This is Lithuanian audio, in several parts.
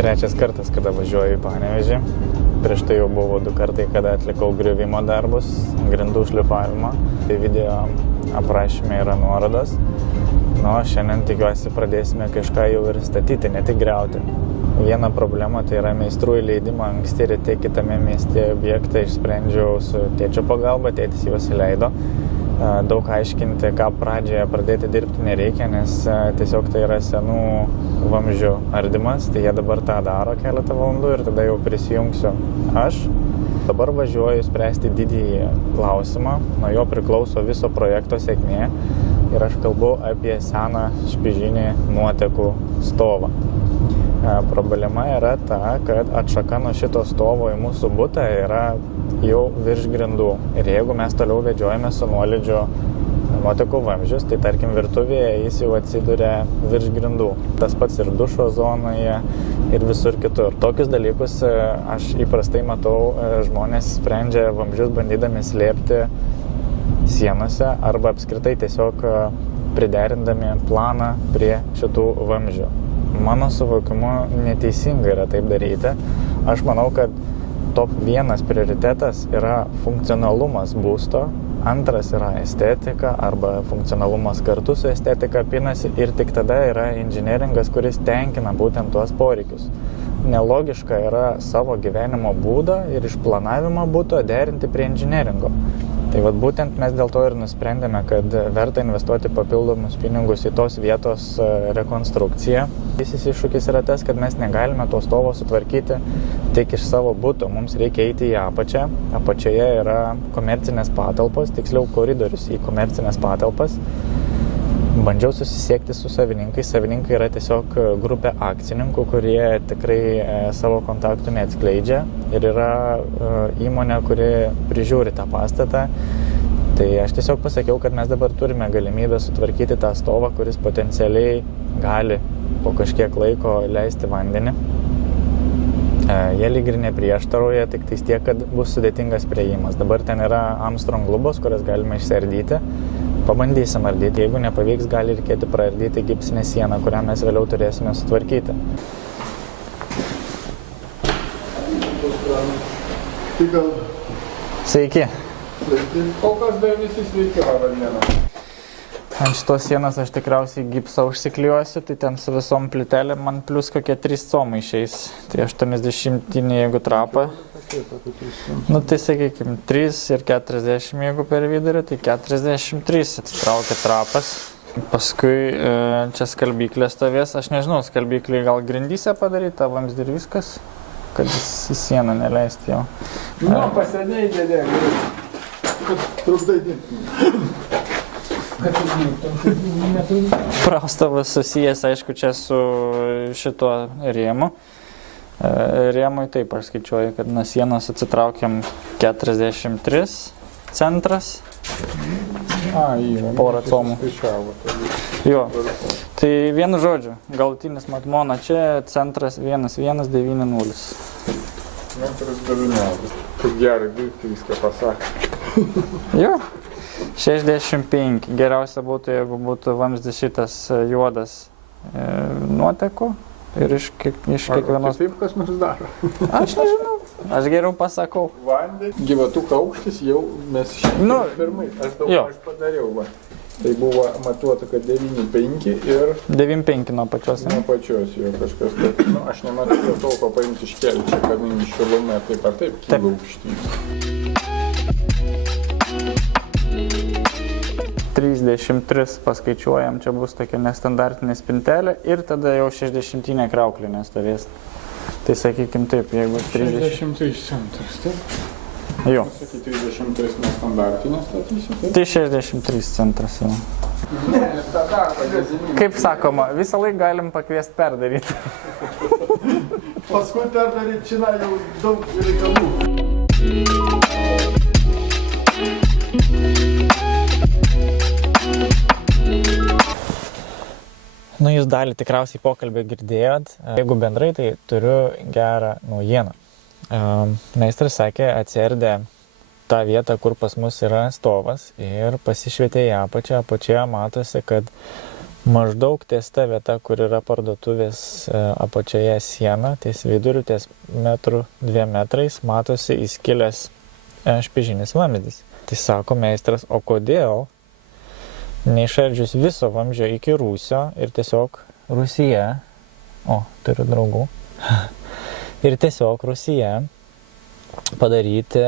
Trečias kartas, kada važiuoju į Panevėžį. Prieš tai jau buvo 2 kartai, kada atlikau griovimo darbus, grindų šlifavimą. Tai video aprašyme yra nuorodos. Šiandien tikiuosi pradėsime kažką jau ir statyti, ne tik griauti. Viena problema tai yra meistrų įleidimą anksti ryte kitame mieste objektą išsprendžiau su tėčio pagalba, tėtis juos įleido. Daug aiškinti, ką pradžioje pradėti dirbti nereikia, nes tiesiog tai yra senų vamzdžių ardymas, tai jie dabar tą daro keletą valandų ir tada jau prisijungsiu aš. Dabar važiuoju spręsti didįjį klausimą, nuo jo priklauso viso projekto sėkmė ir aš kalbu apie seną špižinį nuotekų stovą. Problema yra ta, kad atšaka nuo šito stovo į mūsų butą yra jau virš grindų. Ir jeigu mes toliau vedžiojame su nuolydžiu nuotekų vamzdžius, tai tarkim virtuvėje jis jau atsiduria virš grindų. Tas pats ir dušo zonoje ir visur kitur. Tokius dalykus aš įprastai matau, žmonės sprendžia vamzdžius bandydami slėpti sienose arba apskritai tiesiog priderindami planą prie šitų vamzdžių. Mano suvokimu neteisinga yra taip daryti. Aš manau, kad top 1 prioritetas yra funkcionalumas būsto, antras yra estetika arba funkcionalumas kartu su estetika pinasi ir tik tada yra inžinieringas, kuris tenkina būtent tuos poreikius. Nelogiška yra savo gyvenimo būdą ir išplanavimo būto derinti prie inžinieringo. Tai būtent mes dėl to ir nusprendėme, kad verta investuoti papildomus pinigus į tos vietos rekonstrukciją. Didysis iššūkis yra tas, kad mes negalime to stovo sutvarkyti tik iš savo buto. Mums reikia eiti į apačią. Apačioje yra komercinės patalpos, tiksliau koridorius į komercinės patalpas. Bandžiau susisiekti su savininkais. Savininkai yra tiesiog grupė akcininkų, kurie tikrai savo kontaktų neatskleidžia ir yra įmonė, kuri prižiūri tą pastatą. Tai aš tiesiog pasakiau, kad mes dabar turime galimybę sutvarkyti tą stovą, kuris potencialiai gali po kažkiek laiko leisti vandenį. Jie lyg ir neprieštarauja, tik tais tiek, kad bus sudėtingas priėjimas. Dabar ten yra Armstrong lubos, kurias galime išsiardyti. Pabandysim ardyti. Jeigu nepavyks, gali reikėti praardyti gipsinę sieną, kurią mes vėliau turėsime sutvarkyti. Sveiki. Kol kas dar visi sveiki, laba diena. Ant šitos sienos aš tikriausiai gipsą užsiklijuosiu, tai ten su visom plytelėm man plus kokie 3 comai išeis. Tai 80 jeigu trapą. Tai sakykime 3 ir 40 jeigu per vidurį, tai 43 atsitraukia trapas. Paskui čia skalbyklė stovės, aš nežinau, skalbyklį gal grindyse padaryti, tą vamzdį ir viskas, kad jis į sieną neleisti jau. Paseniai dėdė, kad trukdai dirbti. Praustavas susijęs, aišku, čia su šituo rėmu. Rėmui taip aš skaičiuoju, kad nuo sienos atsitraukiam 43 centras. Porą comų. Jo, tai vienu žodžiu, galutinis matmuo čia centras 1190. Metras 19. Kaip gerai dirbti, viską pasakė. Jo. 65. Geriausia būtų, jeigu būtų vamzdis šitas juodas nuotekų ir iš kiekvienos... Taip, kas nors daro? Aš nežinau. Aš geriau pasakau. Vandenį. Gyvatuko aukštis jau mes pirmai. Aš padariau. Va. Tai buvo matuota, kad 9,5 ir... 9,5 nuo pačios. Nuo pačios jau kažkas. Bet, aš nematau to, ko paimti iškelti čia, kadangi šilumė taip ar taip kyla aukštys. 33 paskaičiuojam, čia bus tokia nestandartinė spintelė ir tada jau 60 krauklė nestovės. Tai sakykim taip, jeigu 63 centras, taip? Jo. Sakai, 33 nestandartinė statysi, taip? Tai 63 centras jau. Ne, tą darbą gezinimą. Kaip sakoma, visą laiką galim pakviesti perdaryti. Paskui perdaryti čia jau daug reikalų. Jūs dalį tikriausiai pokalbį girdėjot. Jeigu bendrai, tai turiu gerą naujieną. Meistras sakė, atsiardė tą vietą, kur pas mus yra stovas ir pasišvietė į apačią. Apačioje matosi, kad Maždaug ties ta vieta, kur yra parduotuvės apačioje siena, ties viduriu, ties 1-2 metrais matosi įskilęs špižinis vamzdis. Tai sako meistras, o kodėl neišardžius viso vamzdžio iki rūsio ir tiesiog rūsyje, turiu draugų, ir tiesiog rūsyje padaryti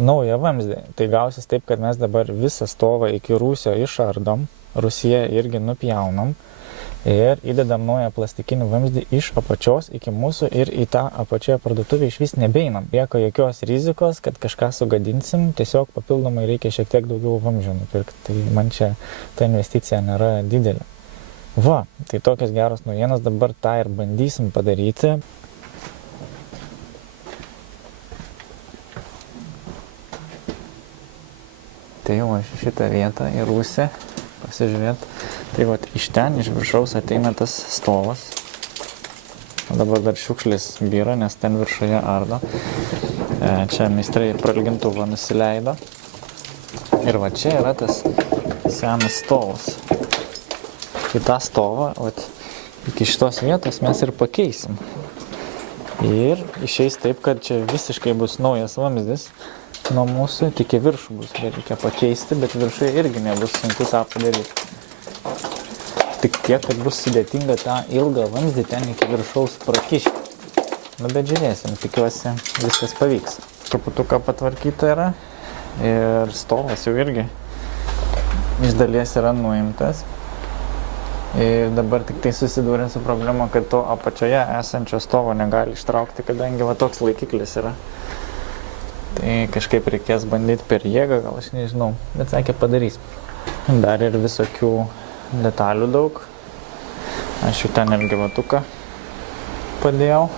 naują vamzdį. Tai gausis taip, kad mes dabar visą stovą iki rūsio išardom, rūsyje irgi nupjaunam ir įdedam naują plastikinį vamzdį iš apačios iki mūsų ir į tą apačioje parduotuvę iš vis nebeinam. Lieka jokios rizikos, kad kažką sugadinsim, tiesiog papildomai reikia šiek tiek daugiau vamzdžių nupirkti. Tai man čia ta investicija nėra didelė. Va, tai tokios geros naujienos, dabar tą ir bandysim padaryti. Tai jau aš šitą vietą į rūsį pasižiūrėt. Tai vat iš ten, iš viršaus ateina tas stovas. O dabar dar šiukšlės byra, nes ten viršuje ardo. Čia meistrai pralgintuvą nusileido. Ir va čia yra tas senas stovas. Tai tą stovą, vat, iki šitos vietos mes ir pakeisim. Ir išeis taip, kad čia visiškai bus naujas vamzdis. Nuo mūsų tik į viršų bus reikia pakeisti, bet viršuje irgi nebus sunku tą padaryti. Tik tiek, kad bus sudėtinga tą ilgą vamzdį ten iki viršaus prakišti. Bet žiūrėsim, tikiuosi viskas pavyks. Truputuką patvarkyta yra ir stovas jau irgi iš dalies yra nuimtas. Ir dabar tik tai susidūrė su problema, kad to apačioje esančio stovo negali ištraukti, kadangi va toks laikiklis yra. Tai kažkaip reikės bandyti per jėgą, gal aš nežinau, bet sakė padarys. Dar ir visokių detalių daug. Aš jau ten irgi vatuką padėjau.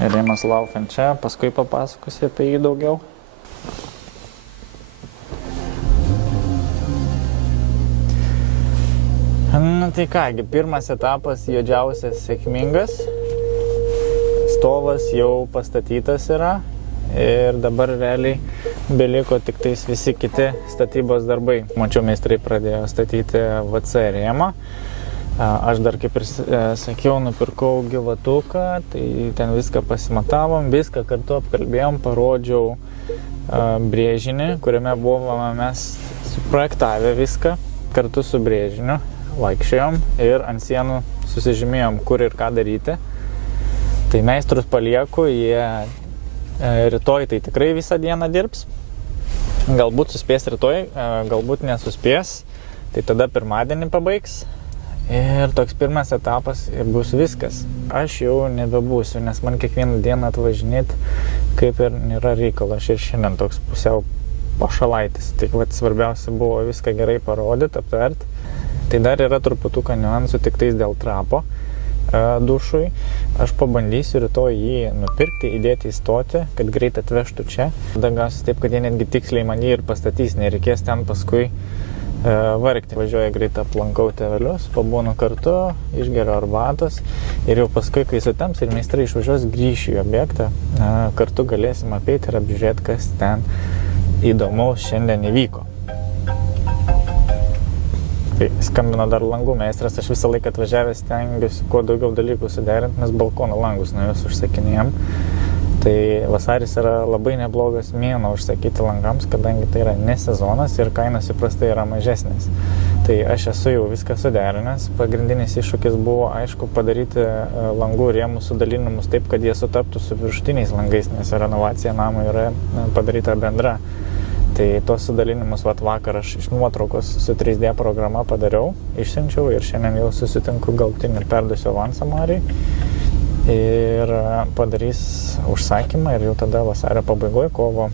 Ir Rimas laukiant čia, paskui papasakosiu apie jį daugiau. Na tai kągi, pirmas etapas juodžiausias sėkmingas. Stovas jau pastatytas yra ir dabar realiai beliko tik tais visi kiti statybos darbai. Mačiau, meistrai pradėjo statyti VC rėmą. Aš dar, kaip ir sakiau, nupirkau gilatuką, tai ten viską pasimatavom, viską kartu apkalbėjom, parodžiau brėžinį, kuriame buvome mes suprojektavę viską kartu su brėžiniu, vaikščiojom ir ant sienų susižymėjom, kur ir ką daryti. Tai meistrus palieku, jie rytoj tai tikrai visą dieną dirbs. Galbūt suspės rytoj, galbūt nesuspės, tai tada pirmadienį pabaigs. Ir toks pirmas etapas ir bus viskas. Aš jau nebebūsiu, nes man kiekvieną dieną atvažinėti kaip ir nėra reikalo. Aš ir šiandien toks pusiau pašalaitis. Tik vat svarbiausia buvo viską gerai parodyti, aptarti. Tai dar yra truputuką niuansų tik tais dėl trapo dušui. Aš pabandysiu rytoj jį nupirkti, įdėti į stotį, kad greit atvežtų čia. Tada gausis taip, kad jie netgi tiksliai man jį ir pastatys, nereikės ten paskui vargti. Važiuoju greit aplankau tėvelius, pabūnu kartu, išgeriu arbatos ir jau paskui, kai sutems ir meistrai išvažiuos, grįšiu į objektą, kartu galėsim apeiti ir apžiūrėti, kas ten įdomaus šiandien įvyko. Tai skambino dar langų meistras, aš visą laiką atvažiavęs stengiuosi kuo daugiau dalykų suderinti, nes balkono langus nuo jos užsakinėjom. Tai vasaris yra labai neblogas mėnuo užsakyti langams, kadangi tai yra ne sezonas ir kainos įprastai yra mažesnės. Tai aš esu jau viską suderinęs. Pagrindinis iššūkis buvo, aišku, padaryti langų rėmų sudalinimus taip, kad jie sutaptų su viršutiniais langais, nes renovacija namo yra padaryta bendra. Tai tos sudalinimus vakar aš iš nuotraukos su 3D programa padariau, išsiunčiau ir šiandien jau susitinku galutinį ir perduosiu avansą Marijai. Ir padarys užsakymą ir jau tada vasario pabaigoje, kovo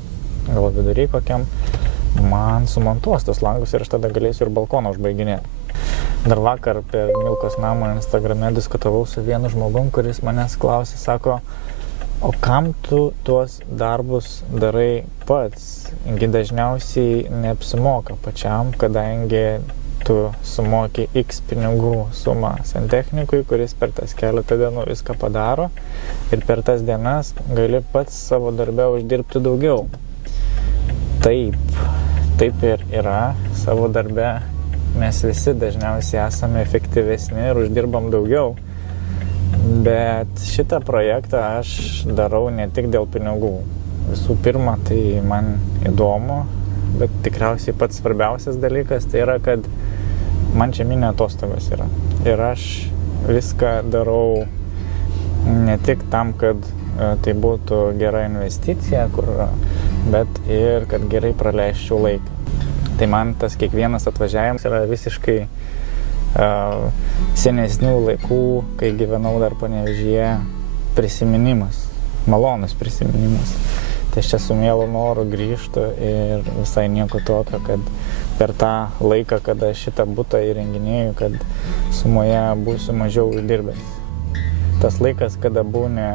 gal vidury kokiam, man sumontuos tos langus ir aš tada galėsiu ir balkoną užbaiginėti. Dar vakar per Milkos namo Instagrame diskutavau su vienu žmogum, kuris manęs klausė, sako, o kam tu tuos darbus darai pats? Gi dažniausiai neapsimoka pačiam, kadangi tu sumoki X pinigų sumą santechnikui, kuris per tas keletą dienų viską padaro ir per tas dienas gali pats savo darbe uždirbti daugiau. Taip ir yra, savo darbe mes visi dažniausiai esame efektyvesni ir uždirbam daugiau. Bet šitą projektą aš darau ne tik dėl pinigų. Visų pirma, tai man įdomu, bet tikriausiai pats svarbiausias dalykas tai yra, kad man čia mini atostogos yra. Ir aš viską darau ne tik tam, kad tai būtų gera investicija, bet ir kad gerai praleisčiau laiką. Tai man tas kiekvienas atvažiavimas yra visiškai senesnių laikų, kai gyvenau dar Panevėžyje, prisiminimas, malonus prisiminimas. Tai aš čia su mielu noru grįžtu ir visai nieko tokio, kad per tą laiką, kada šitą butą įrenginėjau, kad sumoje būsiu mažiau uždirbęs. Tas laikas, kada būni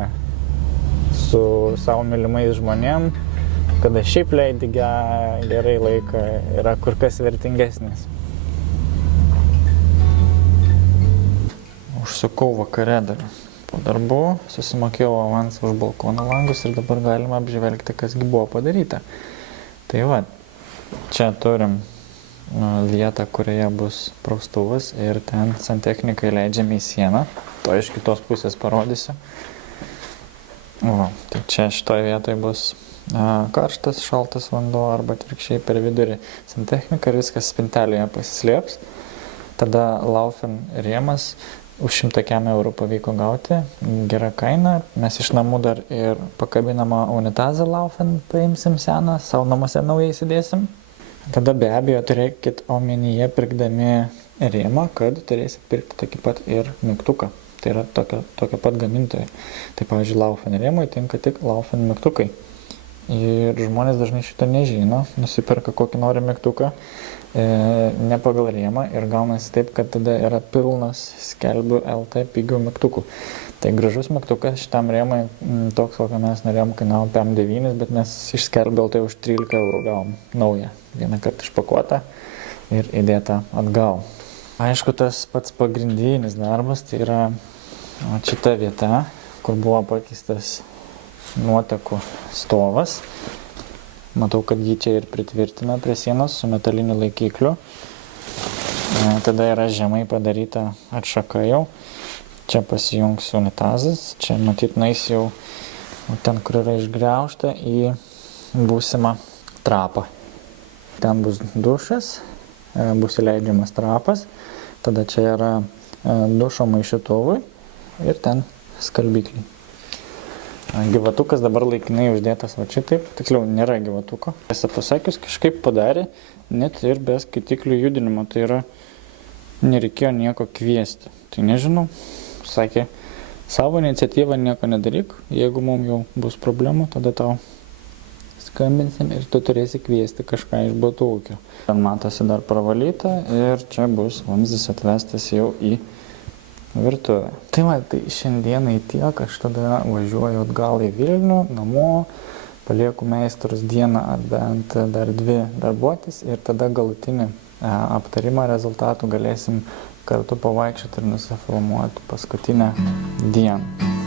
su savo mylimais žmonėm, kada šiaip leidi gerai laiką, yra kur kas vertingesnis. Užsukau vakare dar po darbų, susimokėjau avansą už balkono langus ir dabar galima apžvelgti, kasgi buvo padaryta. Tai va, čia turim vietą, kurioje bus praustuvas ir ten santechnikai leidžiami į sieną. To iš kitos pusės parodysiu. Tai čia šitoje vietoje bus karštas, šaltas vanduo arba atvirkščiai per vidurį santechnika ir viskas spintelėje pasislėps. Tada Laufen rėmas už 100 eurų pavyko gauti, gera kaina. Mes iš namų dar ir pakabinamą unitazą Laufen paimsim seną, savo namuose naujai įsidėsim. Tada be abejo turėkit omenyje pirkdami rėmą, kad turėsit pirkti tokį pat ir mygtuką. Tai yra tokio pat gamintojo. Tai pavyzdžiui, Laufen rėmui tinka tik Laufen mygtukai. Ir žmonės dažnai šito nežino, nusiperka kokį nori mygtuką, ne pagal rėmą ir gaunasi taip, kad tada yra pilnas Skelbiu LT pigių mygtukų. Tai gražus mygtukas šitam rėmai, toks kokio mes norėjom, kainavo PM9, bet mes iš Skelbiu LT už 13 eurų gavom naują. Vieną kartą išpakuotą ir įdėtą atgal. Aišku, tas pats pagrindinis darbas, tai yra šita vieta, kur buvo pakeistas nuotekų stovas. Matau, kad jį čia ir pritvirtina prie sienos su metaliniu laikikliu. Tada yra žemai padaryta atšaka jau. Čia pasijungs unitazas. Čia matyt nais jau ten, kur yra išgriaužta, į būsimą trapą. Ten bus dušas, bus įleidžiamas trapas. Tada čia yra dušo maišytuvui ir ten skalbikliai. Gyvatukas dabar laikinai uždėtas va šitaip, tiksliau nėra gyvatuko. Tiesą pasakius, kažkaip padarė net ir be skaitiklių judinimo, tai yra nereikėjo nieko kviesti. Tai nežinau, sakė, savo iniciatyvą nieko nedaryk, jeigu mums jau bus problemų, tada tau skambinsim ir tu turėsi kviesti kažką iš batų ūkio. Ten matosi dar pravalyta ir čia bus vamzdis atvestas jau į virtuvę. Tai va, tai šiandienai tiek, aš tada važiuoju atgal į Vilnių, namo, palieku meistrus dieną ar bent dar 2 darbuotis ir tada galutinį aptarimą rezultatų galėsim kartu pavaikščioti ir nusifilmuoti paskutinę dieną.